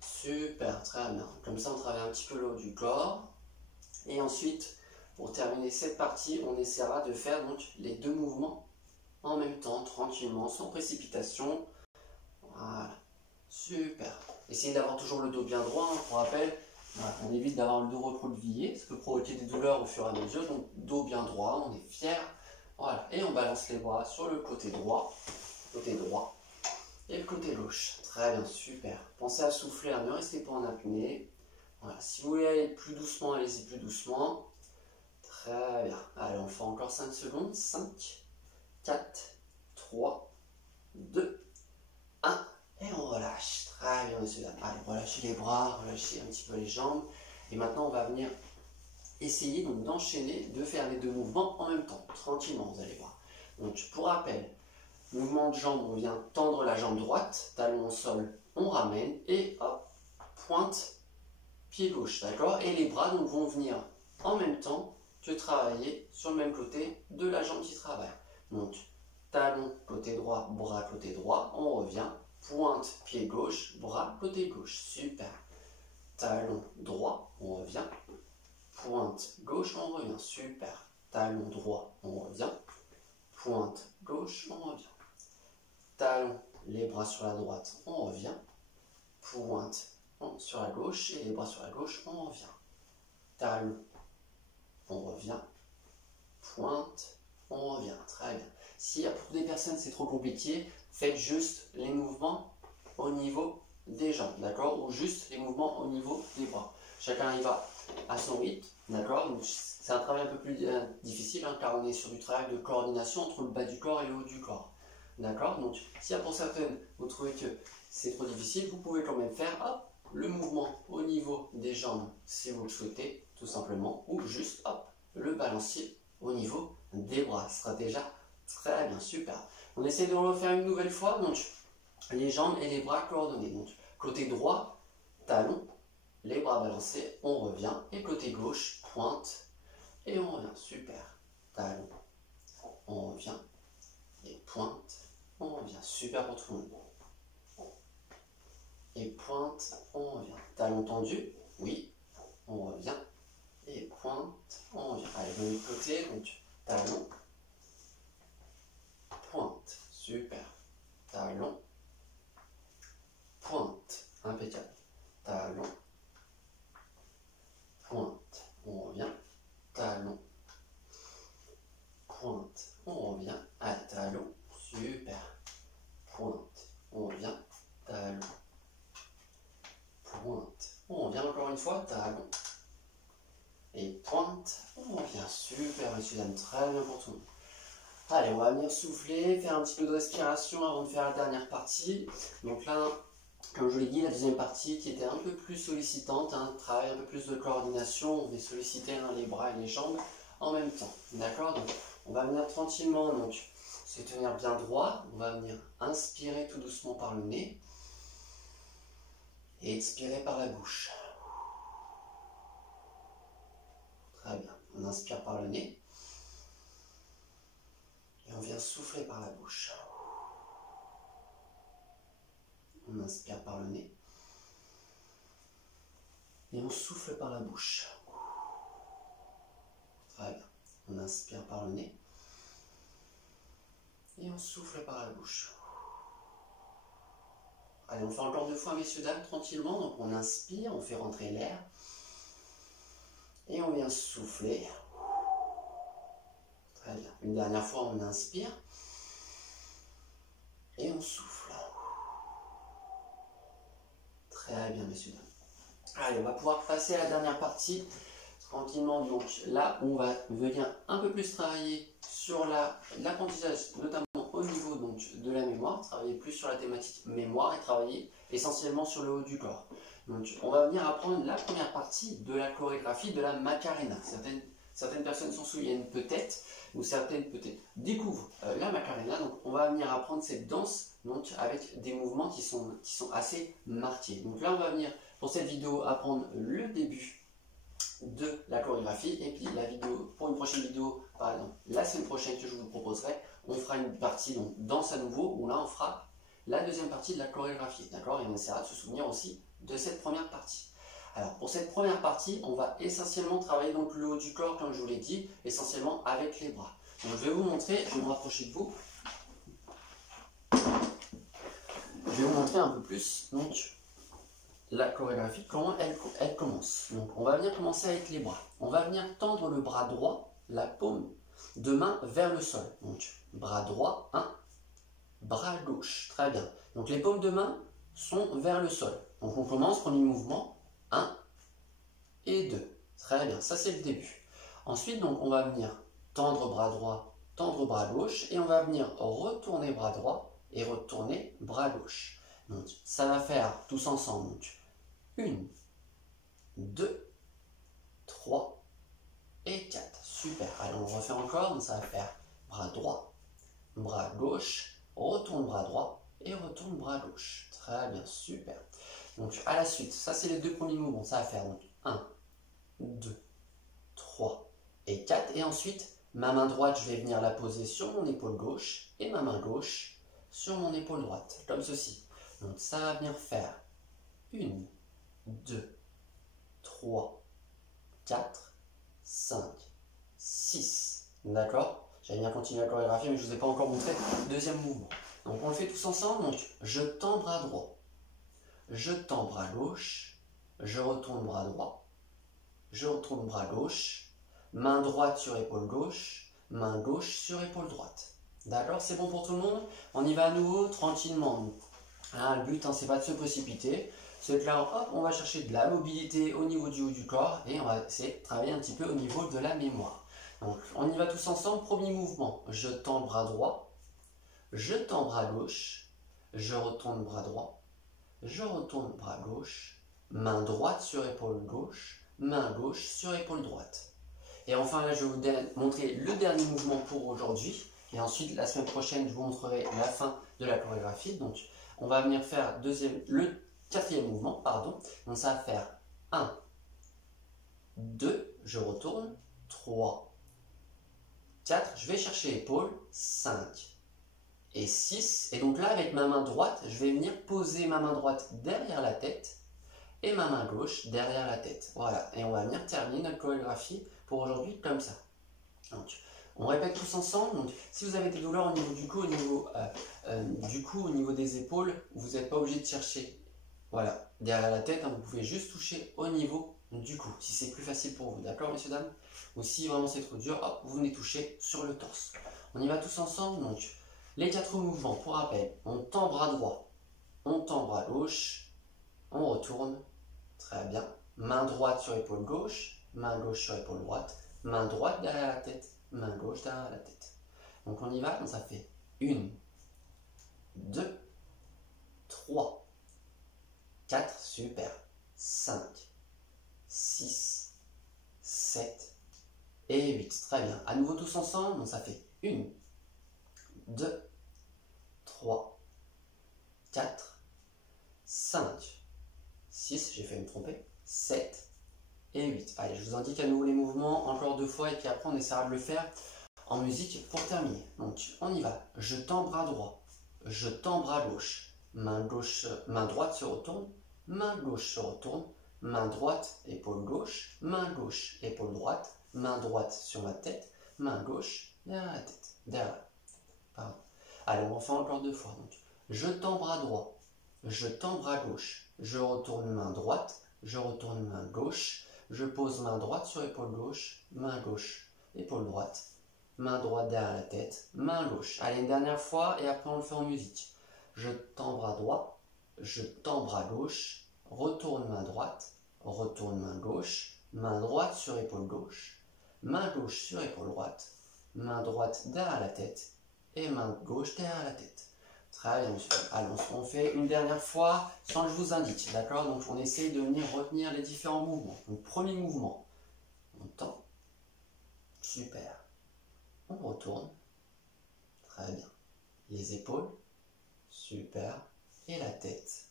Super, très bien. Comme ça, on travaille un petit peu le haut du corps. Et ensuite, pour terminer cette partie, on essaiera de faire donc les deux mouvements en même temps, tranquillement, sans précipitation. Voilà, super. Essayez d'avoir toujours le dos bien droit, hein, pour rappel. Voilà, on évite d'avoir le dos recroquevillé, ça peut provoquer des douleurs au fur et à mesure. Donc, dos bien droit, on est fier. Voilà, et on balance les bras sur le côté droit et le côté gauche. Très bien, super. Pensez à souffler, ne restez pas en apnée. Voilà, si vous voulez aller plus doucement, allez-y plus doucement. Très bien. Allez, on fait encore 5 secondes. 5. 4, 3, 2, 1, et on relâche. Très bien, messieurs, dames. Allez, relâchez les bras, relâchez un petit peu les jambes. Et maintenant, on va venir essayer donc d'enchaîner, de faire les deux mouvements en même temps, tranquillement, vous allez voir. Donc, pour rappel, mouvement de jambe, on vient tendre la jambe droite, talon au sol, on ramène, et hop, pointe, pied gauche, d'accord? Et les bras donc, vont venir en même temps que travailler sur le même côté de la jambe qui travaille. Donc, talon côté droit, bras côté droit, on revient, pointe, pied gauche, bras côté gauche, super. Talon droit, on revient, pointe gauche, on revient, super. talon droit, on revient, pointe gauche, on revient, talon, les bras sur la droite, on revient, pointe sur la gauche et les bras sur la gauche, on revient, talon, on revient, pointe, on revient, très bien. Si pour des personnes c'est trop compliqué, faites juste les mouvements au niveau des jambes, d'accord, ou juste les mouvements au niveau des bras. Chacun y va à son rythme, d'accord. C'est un travail un peu plus difficile, hein, car on est sur du travail de coordination entre le bas du corps et le haut du corps, d'accord. Donc, si pour certaines vous trouvez que c'est trop difficile, vous pouvez quand même faire hop, le mouvement au niveau des jambes, si vous le souhaitez, tout simplement, ou juste hop, le balancier au niveau des bras. Ce sera déjà très bien, super. On essaie de le refaire une nouvelle fois, donc les jambes et les bras coordonnés. Donc, côté droit, talon, les bras balancés, on revient. Et côté gauche, pointe, et on revient. Super. Talon, on revient. Et pointe, on revient. Super pour tout le monde. Et pointe, on revient. Talon tendu, oui, on revient. Et pointe, on revient. Allez, de l'autre côté, donc talon, pointe, super. Talon, pointe, impeccable. Talon, pointe, on revient, talon, pointe, on revient, allez, talon, super, pointe, on revient, talon, pointe, on revient encore une fois, talon, et pointe, on revient, super, monsieur, dames, très bien pour tout le monde. Allez, on va venir souffler, faire un petit peu de respiration avant de faire la dernière partie. Donc là, comme je vous l'ai dit, la deuxième partie qui était un peu plus sollicitante, un travail un peu plus de coordination, on est sollicité les bras et les jambes en même temps. D'accord? Donc on va venir tranquillement donc, se tenir bien droit, on va venir inspirer tout doucement par le nez et expirer par la bouche. Très bien, on inspire par le nez et on vient souffler par la bouche. On inspire par le nez et on souffle par la bouche. Très bien. On inspire par le nez et on souffle par la bouche. Allez, on fait encore 2 fois, messieurs, dames, tranquillement. Donc on inspire, on fait rentrer l'air et on vient souffler. Très bien. Une dernière fois, on inspire et on souffle. Très bien, messieurs, dames. Allez, on va pouvoir passer à la dernière partie tranquillement. Donc là, on va venir un peu plus travailler sur l'apprentissage, notamment au niveau donc, de la mémoire, travailler plus sur la thématique mémoire et travailler essentiellement sur le haut du corps. Donc on va venir apprendre la première partie de la chorégraphie de la Macarena. Certaines personnes s'en souviennent peut-être, ou certaines peut-être découvrent la Macarena. Donc on va venir apprendre cette danse donc, avec des mouvements qui sont assez marqués. Donc là on va venir pour cette vidéo apprendre le début de la chorégraphie et puis la vidéo, pour une prochaine vidéo, par exemple la semaine prochaine que je vous proposerai, on fera une partie donc danse à nouveau où là on fera la deuxième partie de la chorégraphie, d'accord, et on essaiera de se souvenir aussi de cette première partie. Alors pour cette première partie, on va essentiellement travailler donc le haut du corps comme je vous l'ai dit, essentiellement avec les bras. Donc je vais vous montrer, je vais me rapprocher de vous. Je vais vous montrer un peu plus donc la chorégraphie, comment elle commence. Donc on va venir commencer avec les bras. On va venir tendre le bras droit, la paume de main vers le sol. Donc bras droit, 1, bras gauche. Très bien. Donc les paumes de main sont vers le sol. Donc on commence, premier mouvement, 1 et 2. Très bien, ça c'est le début. Ensuite, donc on va venir tendre bras droit, tendre bras gauche, et on va venir retourner bras droit et retourner bras gauche. Donc ça va faire tous ensemble. Donc, 1, 2, 3 et 4. Super. Allez, on refait encore. Donc ça va faire bras droit, bras gauche, retourne bras droit et retourne bras gauche. Très bien, super. Donc à la suite, ça c'est les 2 premiers mouvements. Ça va faire donc 1, 2, 3 et 4. Et ensuite, ma main droite, je vais venir la poser sur mon épaule gauche et ma main gauche sur mon épaule droite, comme ceci. Donc ça va venir faire 1, 2, 3, 4, 5, 6, D'accord? J'allais bien continuer la chorégraphie, mais je ne vous ai pas encore montré. Deuxième mouvement. Donc on le fait tous ensemble. Donc je tends bras droit. Je tends bras gauche. Je retourne bras droit. Je retourne bras gauche. Main droite sur épaule gauche. Main gauche sur épaule droite. D'accord? C'est bon pour tout le monde? On y va à nouveau tranquillement. Hein, le but, c'est pas de se précipiter. C'est que là, hop, on va chercher de la mobilité au niveau du haut du corps et on va essayer de travailler un petit peu au niveau de la mémoire. Donc, on y va tous ensemble. Premier mouvement, je tends bras droit, je tends bras gauche, je retourne bras droit, je retourne bras gauche, main droite sur épaule gauche, main gauche sur épaule droite. Et enfin, là, je vais vous montrer le dernier mouvement pour aujourd'hui. Et ensuite, la semaine prochaine, je vous montrerai la fin de la chorégraphie. Donc, on va venir faire le quatrième mouvement, pardon. Donc, ça va faire 1, 2, je retourne, 3, 4, je vais chercher l'épaule, 5 et 6. Et donc là, avec ma main droite, je vais venir poser ma main droite derrière la tête et ma main gauche derrière la tête. Voilà, et on va venir terminer notre chorégraphie pour aujourd'hui comme ça. Donc, on répète tous ensemble. Donc, si vous avez des douleurs au niveau du cou, au niveau des épaules, vous n'êtes pas obligé de chercher voilà, derrière la tête. Hein, vous pouvez juste toucher au niveau du cou, si c'est plus facile pour vous. D'accord, messieurs, dames? Ou si vraiment c'est trop dur, hop, vous venez toucher sur le torse. On y va tous ensemble. Donc, les 4 mouvements, pour rappel, on tend bras droit, on tend bras gauche, on retourne. Très bien. Main droite sur épaule gauche, main gauche sur épaule droite, main droite derrière la tête, main gauche derrière la tête. Donc on y va, donc ça fait 1, 2, 3, 4, super, 5, 6, 7 et 8. Très bien. À nouveau tous ensemble, donc ça fait 1, 2, 3, 4, 5, 6, j'ai failli me tromper, 7 et 8. Allez, je vous indique à nouveau les mouvements, encore 2 fois, et puis après on essaiera de le faire en musique pour terminer. Donc on y va. Je tends bras droit, je tends bras gauche, main droite se retourne, main gauche se retourne, main droite, épaule gauche, épaule droite, main droite sur ma tête, main gauche derrière la tête, derrière. Pardon. Allez, on va faire encore 2 fois. Donc, je tends bras droit, je tends bras gauche, je retourne main droite, je retourne main gauche, je pose main droite sur épaule gauche, épaule droite, main droite derrière la tête, main gauche. Allez, une dernière fois et après on le fait en musique. Je tends bras droit, je tends bras gauche, retourne main droite, retourne main gauche, main droite sur épaule gauche, main gauche sur épaule droite, main droite derrière la tête et main gauche derrière la tête. Très bien, monsieur. Allons, on fait une dernière fois sans que je vous indique, d'accord? Donc on essaye de venir retenir les différents mouvements. Donc premier mouvement, on tend, super, on retourne, très bien. Les épaules, super, et la tête,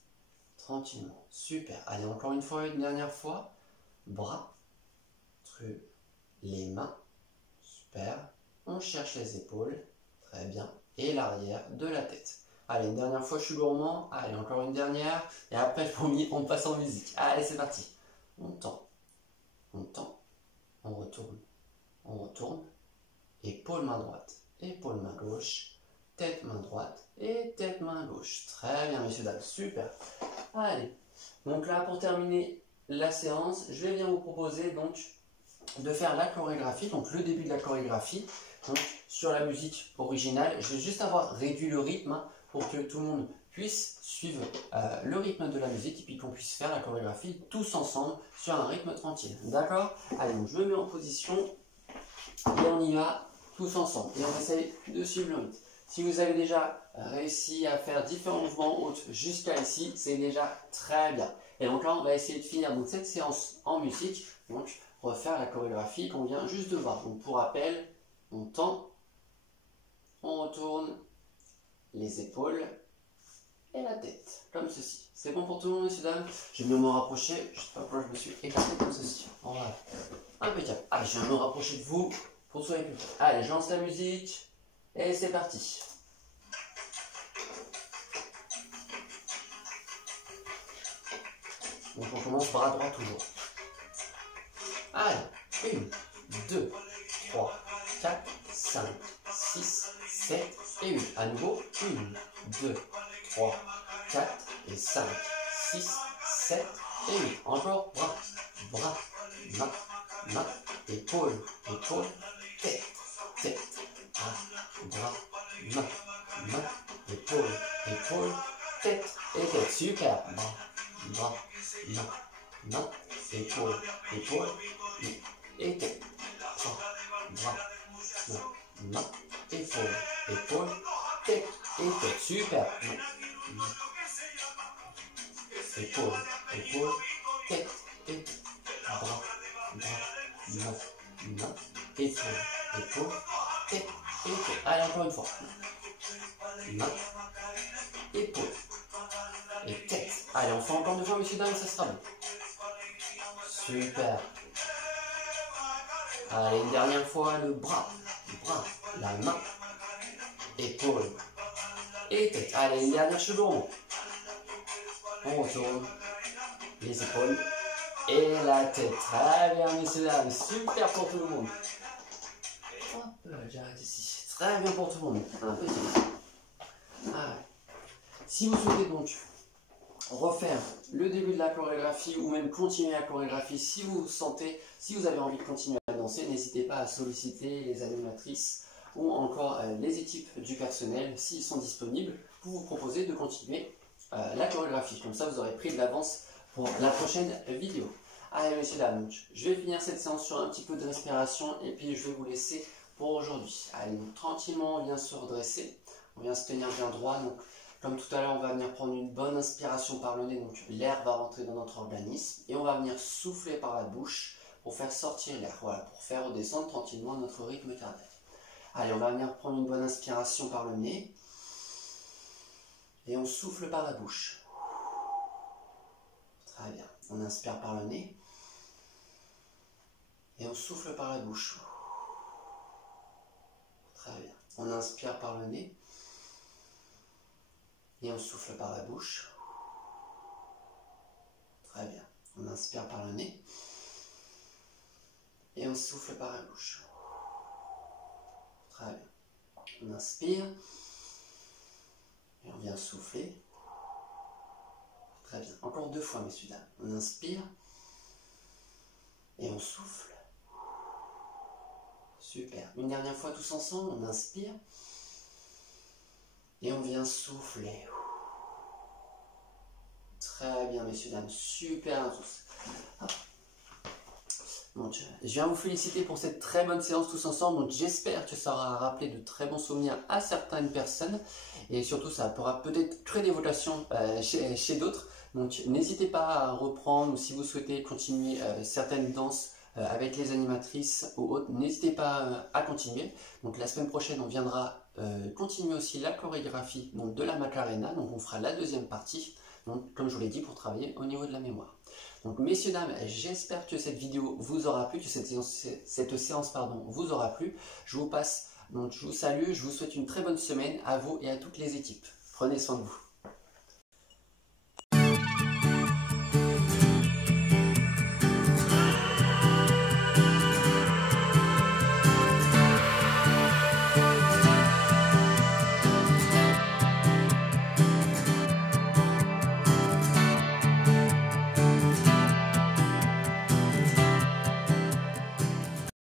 tranquillement, super. Allez, encore une fois, une dernière fois, bras, les mains, super, on cherche les épaules, très bien, et l'arrière de la tête. Allez, une dernière fois, je suis gourmand. Allez, encore une dernière. Et après, promis, on passe en musique. Allez, c'est parti. On tend, on retourne. Épaule main droite, épaule main gauche, tête main droite et tête main gauche. Très bien, messieurs, dames. Super. Allez. Donc là, pour terminer la séance, je vais bien vous proposer donc de faire la chorégraphie. Donc le début de la chorégraphie. Donc sur la musique originale, je vais juste avoir réduit le rythme, hein, pour que tout le monde puisse suivre le rythme de la musique et puis qu'on puisse faire la chorégraphie tous ensemble sur un rythme tranquille. D'accord? Allez, donc je me mets en position et on y va tous ensemble. Et on essaye de suivre le rythme. Si vous avez déjà réussi à faire différents mouvements hautes jusqu'à ici, c'est déjà très bien. Et donc là, on va essayer de finir donc, cette séance en musique, donc refaire la chorégraphie qu'on vient juste de voir. Donc pour rappel, on tend, on retourne, les épaules et la tête, comme ceci. C'est bon pour tout le monde, messieurs, dames? Je vais me rapprocher, je ne sais pas pourquoi je me suis écarté comme ceci. Voilà. Impeccable. Allez, je vais me rapprocher de vous pour que vous soyez plus près. Allez, je lance la musique et c'est parti. Donc on commence bras droit toujours. Allez, 1, 2, 3, 4, 5, 6, 7 et 8. À nouveau, 1, 2, 3, 4 et 5, 6, 7 et 8. Encore, bras, bras, main, épaule, épaule, tête, tête, bras, main, épaule, épaule, tête et tête. Super. Bras, main, épaule, épaule et tête. Bras, main, épaule, épaule, tête et tête. Super. Épaule, épaule, tête et tête. Bras, main, épaule, épaule, tête et tête. Allez, encore une fois. Main, épaule et tête. Allez, on fait encore deux fois, messieurs, dames, ça sera bon. Super. Allez, une dernière fois, le bras, la main, épaule et tête. Allez, une dernière seconde. On retourne les épaules et la tête. Très bien, messieurs, dames, super pour tout le monde. Hop, j'arrête ici. Très bien pour tout le monde. Un petit. Allez. Si vous souhaitez donc refaire le début de la chorégraphie ou même continuer la chorégraphie, si vous avez envie de continuer à danser, n'hésitez pas à solliciter les animatrices ou encore les équipes du personnel s'ils sont disponibles pour vous proposer de continuer la chorégraphie. Comme ça, vous aurez pris de l'avance pour la prochaine vidéo. Allez, messieurs, dames, je vais finir cette séance sur un petit peu de respiration et puis je vais vous laisser pour aujourd'hui. Allez, donc tranquillement, on vient se redresser, on vient se tenir bien droit. Donc, comme tout à l'heure, on va venir prendre une bonne inspiration par le nez, donc l'air va rentrer dans notre organisme et on va venir souffler par la bouche pour faire sortir l'air, voilà, pour faire redescendre tranquillement notre rythme cardiaque. Allez, on va venir prendre une bonne inspiration par le nez et on souffle par la bouche. Très bien, on inspire par le nez et on souffle par la bouche. Très bien, on inspire par le nez et on souffle par la bouche. Très bien. On inspire par le nez et on souffle par la bouche. Très bien. On inspire et on vient souffler. Très bien. Encore deux fois, messieurs, dames. On inspire et on souffle. Super. Une dernière fois tous ensemble. On inspire et on vient souffler. Très bien, messieurs, dames. Super à tous. Donc, je viens vous féliciter pour cette très bonne séance tous ensemble. Donc, j'espère que ça aura rappelé de très bons souvenirs à certaines personnes. Et surtout, ça pourra peut-être créer des vocations chez d'autres. Donc, n'hésitez pas à reprendre ou si vous souhaitez continuer certaines danses avec les animatrices ou autres, n'hésitez pas à continuer. Donc, la semaine prochaine, on viendra continuer aussi la chorégraphie donc, de la Macarena. Donc, on fera la deuxième partie. Donc, comme je vous l'ai dit, pour travailler au niveau de la mémoire. Donc, messieurs, dames, j'espère que cette vidéo vous aura plu, que cette séance vous aura plu. Je vous salue, je vous souhaite une très bonne semaine à vous et à toutes les équipes. Prenez soin de vous.